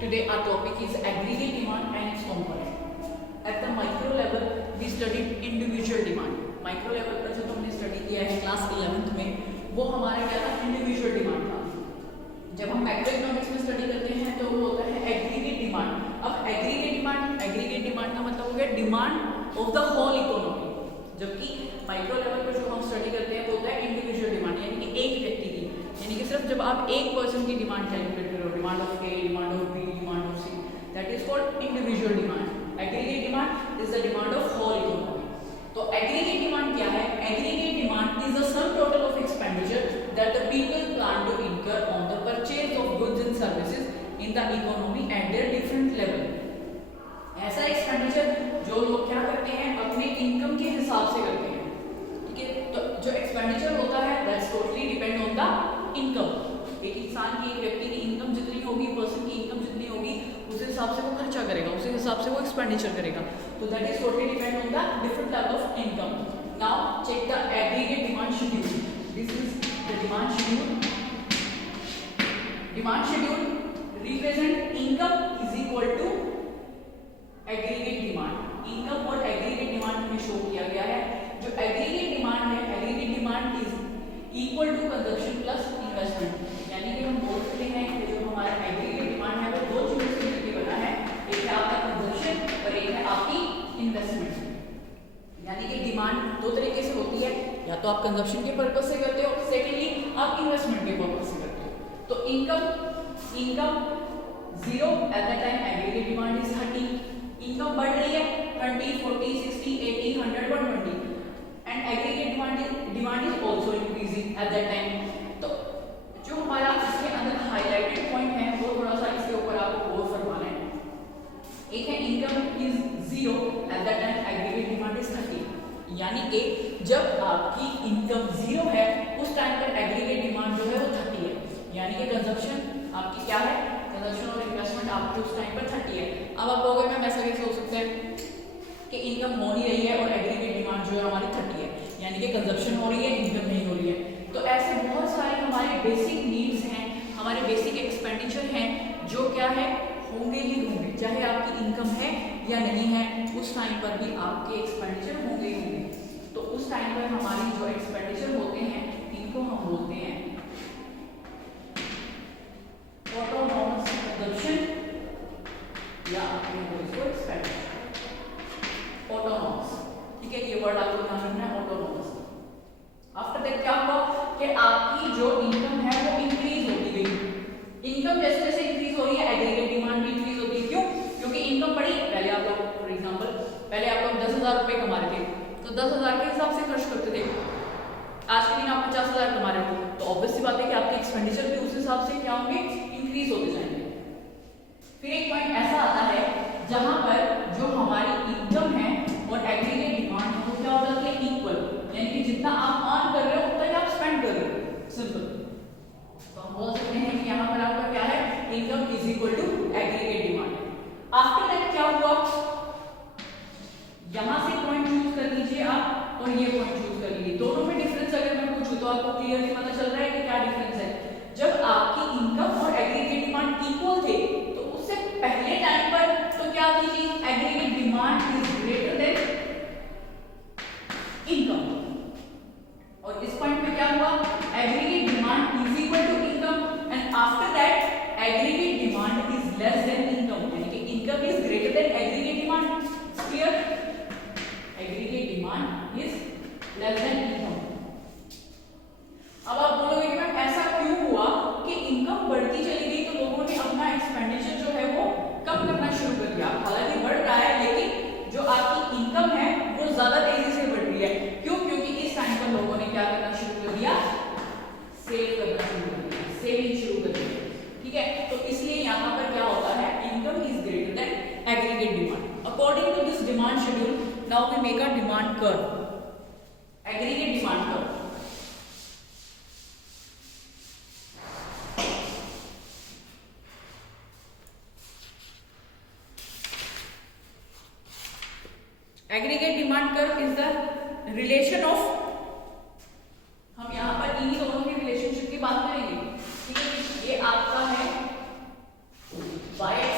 Today our topic is aggregate demand and its component. At the micro level we studied individual demand. Micro level पर जो हमने study किया है class 11th में, वो हमारा क्या था, इंडिविजुअल डिमांड था. जब हम मैक्रो इकोनॉमिक्स में स्टडी करते हैं तो वो होता है एग्रीगेट डिमांड. अब एग्रीगेट डिमांड का मतलब हो गया demand of the whole economy, जबकि माइक्रो लेवल पर जो हम स्टडी करते हैं वो होता है इंडिविजुअल डिमांड, यानी कि एक व्यक्ति की, यानी कि सिर्फ जब आप एक पर्सन की डिमांड कैलकुलेट करो, demand of A, demand of B, demand of C, that is called individual demand. Aggregate demand is the demand of whole economy. तो एग्रीगेट डिमांड क्या है? Aggregate demand is the sum total of expenditure that the people plan to incur on the purchase of goods and services in the economy at their different level. ऐसा expenditure जो लोग क्या करते हैं, अपने income के हिसाब से करते हैं. ठीक है, तो जो एक्सपेंडिचर होता है that's totally depend on the income. एक इंसान की, एक व्यक्ति की इनकम जितनी होगी, पर्सन की इनकम जितनी होगी, उस हिसाब से वो खर्चा करेगा, उस हिसाब से वो एक्सपेंडिचर करेगा. तो that is totally depend on the different type of income. Now check the aggregate demand schedule. This is the demand schedule. Demand schedule represent income is equal to aggregate demand. Income और aggregate demand हमें show किया गया है. जो aggregate demand है, aggregate demand is equal to consumption plus investment. यानी कि हम बोल सकते हैं कि जो हमारा एग्रीगेट डिमांड है वो दो चीजों से मिलकर बना है. एक है आपका कंजप्शन और एक है आपकी इन्वेस्टमेंट. यानी कि डिमांड दो तरीके से होती है, या तो आप कंजप्शन के पर्पस से करते हो, सेकेंडली आप इन्वेस्टमेंट के पर्पस से करते हो. तो income 0 at the time aggregate demand is 30. Income बढ़ रही है 20, 40, 60, 80, 100, 120 and aggregate demand is also increasing at that time. तो जो हमारा इसके अंदर हाईलाइटेड पॉइंट है वो थोड़ा सा इसके ऊपर आपको गौर फरमाना है. एक है income is 0 at that time aggregate demand is 30. यानी कि जब आपकी इनकम 0 है उस टाइम पर एग्रीगेट डिमांड जो है वो 30 है. यानी कि कंजप्शन आपकी क्या है, कंजप्शन और इन्वेस्टमेंट आपके उस टाइम पर 30 है. अब आप कहोगे मैम ऐसा कैसे हो सकता है कि इनकम हो नहीं रही है और एग्रीगेट डिमांड जो है हमारी 30 है, यानी कि कंजप्शन हो रही है, इनकम नहीं हो रही है. तो ऐसे बहुत सारे हमारे बेसिक नीड्स हैं, हमारे बेसिक एक्सपेंडिचर हैं जो क्या है, होंगे ही होंगे, चाहे आपकी इनकम है या नहीं है, उस टाइम पर भी आपके एक्सपेंडिचर होंगे ही होंगे. तो उस टाइम पर हमारी जो एक्सपेंडिचर होते हैं इनको हम बोलते हैं ऑटोनॉमस कंजप्शन या इसको एक्सपेंडिचर. ऑटोनॉमस, ठीक है, ये वर्ड आपको ध्यान रखना है, ऑटोनॉमस. आफ्टर दैट क्या हुआ कि आपकी जो इनकम है वो इंक्रीज होती गई. इनकम जैसे जैसे इंक्रीज हो रही है एग्रीगेट डिमांड भी इंक्रीज होती है. क्यों? क्योंकि इनकम बढ़ी. पहले आप लोग फॉर एग्जांपल पहले आप लोग 10,000 रुपए कमा रहे थे तो 10,000 के हिसाब से खर्च करते थे. आज के दिन आप 50,000 कमा रहे हो तो ऑब्वियस सी बात है कि आपके एक्सपेंडिचर भी उस हिसाब से क्या होंगे, इंक्रीज होते जाएंगे. फिर एक पॉइंट ऐसा आता है जहां पर जो हमारी इनकम है और एग्रीगेट डिमांड है वो क्या हो जाती है, इक्वल. यानी कि जितना आप अर्न कर रहे हो उतना ही आप स्पेंड कर रहे हो. सिंपल. तो हम बोल सकते हैं कि यहाँ पर आपका क्या है, income is equal to aggregate demand. After that क्या हुआ, यहां से पॉइंट चूज कर लीजिए आप और ये पॉइंट चूज कर लीजिए. दोनों में डिफरेंस अगर मैं पूछूं तो आपको क्लियरली पता चल रहा है कि क्या डिफरेंस है. जब आपकी इनकम और एग्रीगेट डिमांड इक्वल थे तो उससे पहले टाइम पर तो क्या थी चीज, aggregate demand is greater than income. और इस पॉइंट पे क्या हुआ, aggregate demand is equal to income and after that aggregate demand is less than income. यानी कि income is greater than aggregate demand. Clear? Aggregate demand is less than income. अब आप बोलोगे कि मैम ऐसा क्यों हुआ कि इनकम बढ़ती चली गई तो लोगों ने अपना एक्सपेंडिचर जो है वो कम करना शुरू कर दिया. हालांकि बढ़ रहा है लेकिन जो आपकी इनकम है वो ज्यादा तेजी से बढ़ रही है. क्यों? क्योंकि इस टाइम पर लोगों ने क्या करना शुरू कर दिया, सेव करना शुरू कर दिया, सेविंग शुरू कर दी. ठीक है, तो इसलिए यहाँ पर क्या होता है, income is greater than aggregate demand. According to this demand schedule now we make a demand curve, aggregate demand curve. Aggregate demand curve is the relation of, हम यहां पर इन्हीं दोनों की रिलेशनशिप की बात करेंगे. ठीक है, ये आपका है y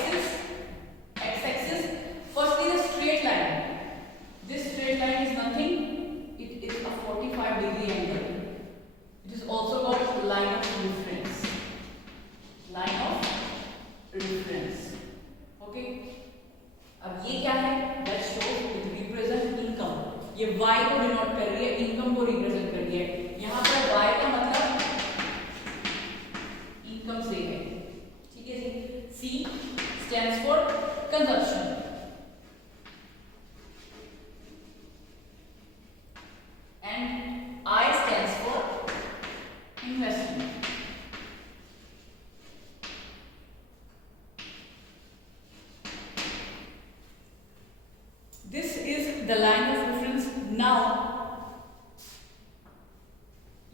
the line of reference. Now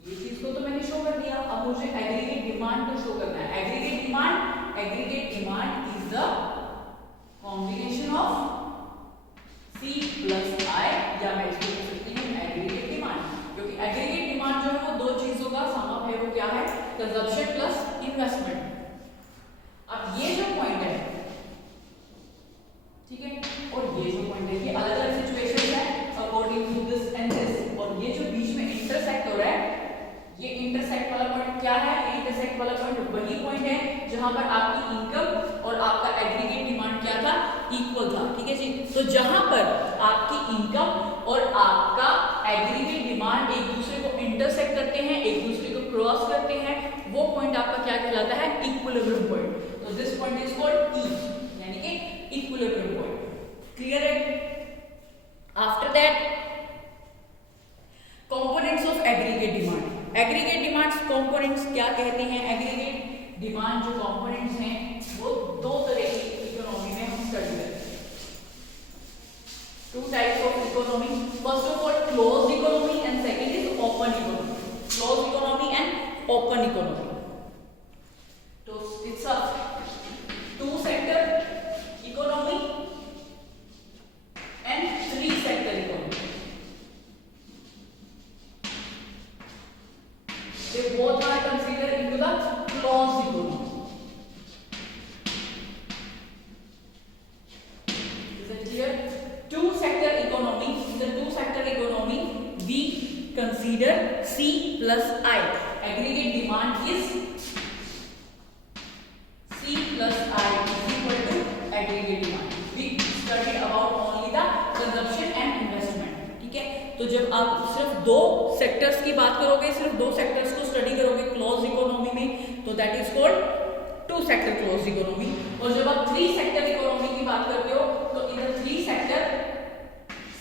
ये चीज को तो मैंने शो कर दिया, अब मुझे एग्रीगेट डिमांड को शो करना है. Aggregate demand is the combination of C plus I, या मैं इसको कह सकती हूँ एग्रीगेट डिमांड, क्योंकि एग्रीगेट डिमांड जो है वो दो चीजों का सम अप है. वो क्या है? Consumption plus investment. अब ये जो पॉइंट है, ठीक है, और ये जो पॉइंट है, ये अलग अलग सिचुएशन है according to this and this. और ये जो बीच में इंटरसेक्ट हो रहा है, ये इंटरसेक्ट वाला पॉइंट क्या है? ये इंटरसेक्ट वाला पॉइंट वही पॉइंट है जहां पर आपकी इनकम और आपका एग्रीगेट डिमांड क्या था? इक्वल था. ठीक है जी. तो जहां पर आपकी इनकम और आपका एग्रीगेट डिमांड एक दूसरे को इंटरसेक्ट करते हैं, एक दूसरे को क्रॉस करते हैं, वो पॉइंट आपका क्या कहलाता है? Equilibrium point. तो this point is called E, यानी कि इक्विलिब्रियम पॉइंट. क्लियर है? After that components of aggregate demand. Aggregate demand's components क्या कहते हैं? एग्रीगेट डिमांड जो कंपोनेंट्स हैं वो दो तरह की इकोनॉमी में हम स्टडी करते हैं. Two types of economy. First of all closed economy and second is open economy. Closed economy and open economy. तो it's a two sector economy and three sector economy. They both are considered into the closed economy. Is it clear? Two sector economy. In the two sector economy, we consider C plus I. Aggregate demand is C plus I is equal to aggregate demand. We studied about only the consumption and investment. ठीक है. तो जब आप सिर्फ दो sectors की बात करोगे, सिर्फ दो सेक्टर्स को स्टडी करोगे क्लोज इकोनॉमी में, तो that is called two sector close economy. और जब आप थ्री सेक्टर इकोनॉमी की बात करते हो, तो in the three sector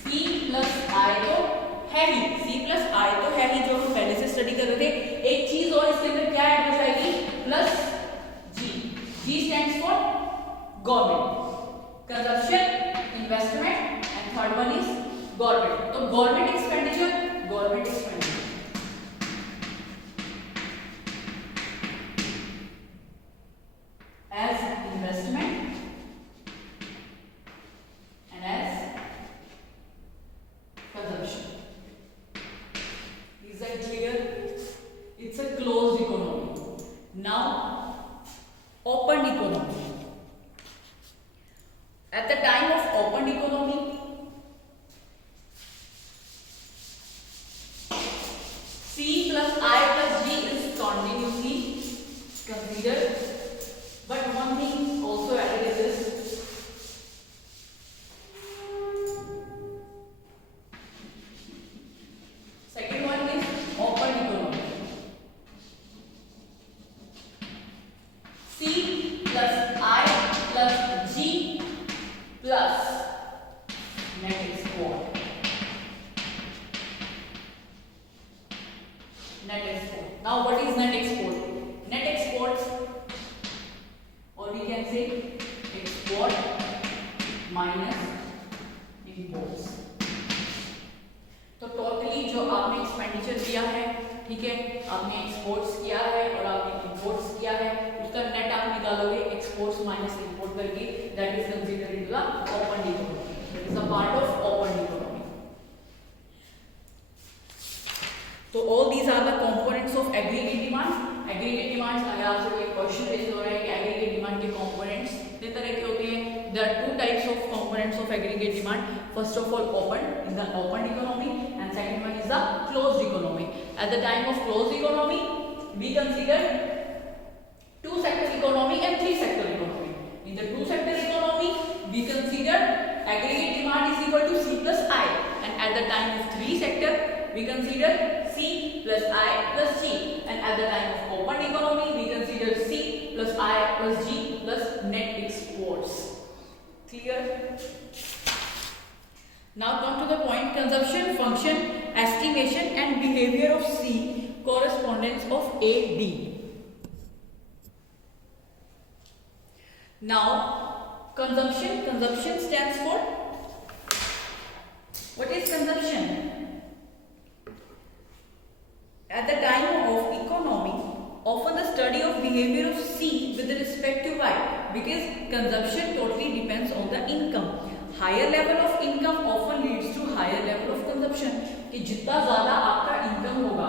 C plus I तो है ही, C प्लस I तो है ही, जो हम पहले से स्टडी कर रहे थे. एक चीज और इसके अंदर क्या ऐड हो जाएगी? Plus G. G stands for government, consumption, investment and third one is government. तो government expenditure as investment and as consumption. Is that clear? It's a closed economy. Now open economy. At the time of open economy, C plus I plus G is continuously considered, but one thing also added is this. Second one is open economy. C plus I plus G plus net export. Net export. Now what is net export? Net exports, or we can say export minus imports. तो totally जो आपने expenditure किया है, ठीक है, आपने exports किया है और आपने इंपोर्ट्स किया है, उसका नेट आप निकालोगे एक्सपोर्ट्स माइनस इंपोर्ट करके. That is considered into the open economy. That is a part of open economy. So all these are the components of aggregate demand. Aggregate demand अगर आपसे कोई क्वेश्चन रेज हो रहा है कि aggregate demand के components कितने तरह के होते हैं? There are two types of components of aggregate demand. First of all, open in the open economy, and second one is the closed economy. At the time of closed economy, we consider two sector economy and three sector economy. In the two sector economy, we consider aggregate demand is equal to C plus I, and at the time of three sector, we consider C plus I plus G, and at the time of open economy we consider C plus I plus G plus net exports. Clear? Now come to the point: consumption, function, estimation and behavior of C, correspondence of AD. Now consumption stands for What is consumption? At the time of economy, often the study of behavior of C with respect to Y, because consumption totally depends on the income. Higher level of income often leads to higher level of consumption. कि जितना ज़्यादा आपका income होगा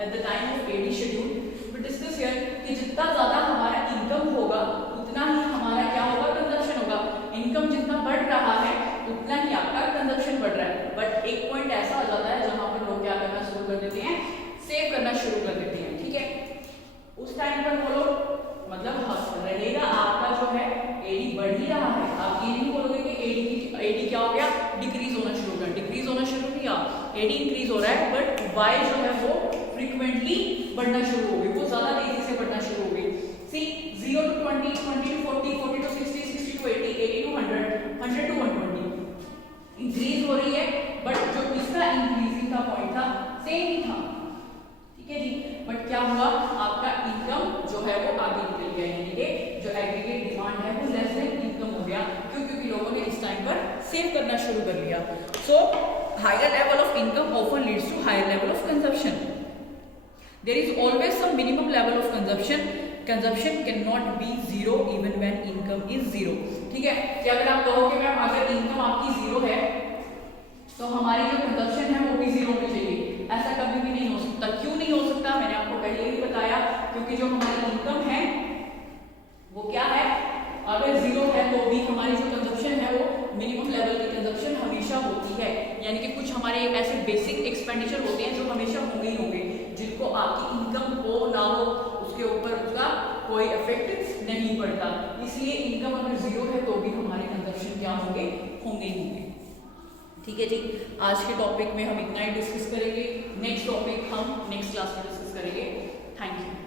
at the time of AD schedule, we discuss here कि जितना ज़्यादा हमारा income होगा उतना ही हमारा क्या होगा, consumption होगा. Income जितना बढ़ रहा है उतना ही आपका consumption बढ़ रहा है. बट एक पॉइंट ऐसा आ जाता है जहाँ पर लोग क्या करना शुरू कर देते हैं, सेव करना शुरू कर देते हैं. ठीक है, उस टाइम पर वो लोग मतलब रहेगा आपका जो है एडी बढ़ ही रहा है. आप ये नहीं बोलोगे कि एडी क्या हो गया, डिक्रीज होना शुरू हो गया. डिक्रीज होना शुरू किया, एडी इंक्रीज हो रहा है, बट वाई जो है वो फ्रीक्वेंटली बढ़ना शुरू हो गई, वो ज्यादा तेजी से बढ़ना शुरू हो गई. सी 0 to 20, 20 to 40, 40 to 60, 60 to 80, 80 to 100, 100 to 120 increase हो रही है. बट जो इसका इंक्रीजिंग का पॉइंट था सेम ही था. ठीक है जी, बट क्या हुआ, आपका इनकम जो है वो आगे निकल गया, यानी कि जो एग्रीगेट डिमांड है वो लेस देन इनकम हो गया. क्यों? क्योंकि लोगों ने इस टाइम पर सेव करना शुरू कर लिया. So higher level of income often leads to higher level of consumption. There is always some minimum level of consumption. Consumption can not be zero even when income is zero. ठीक है, कि अगर आप कहो कि मैम अगर income आपकी zero है तो हमारी जो कंजप्शन है वो भी जीरो होनी चाहिए. ऐसा कभी भी नहीं हो सकता. क्यों नहीं हो सकता, मैंने आपको पहले ही बताया, क्योंकि जो हमारी इनकम है वो क्या है, अगर जीरो है तो भी हमारी जो कंजप्शन है वो मिनिमम लेवल की कंजप्शन हमेशा होती है. यानी कि कुछ हमारे ऐसे बेसिक एक्सपेंडिचर होते हैं जो हमेशा होंगे ही होंगे, जिनको आपकी इनकम हो ना हो उसके ऊपर उसका कोई इफेक्ट नहीं पड़ता. इसलिए इनकम अगर जीरो है तो भी हमारे कंजप्शन क्या होंगे ही होंगे. ठीक है जी, आज के टॉपिक में हम इतना ही डिस्कस करेंगे. नेक्स्ट टॉपिक हम नेक्स्ट क्लास में डिस्कस करेंगे. Thank you.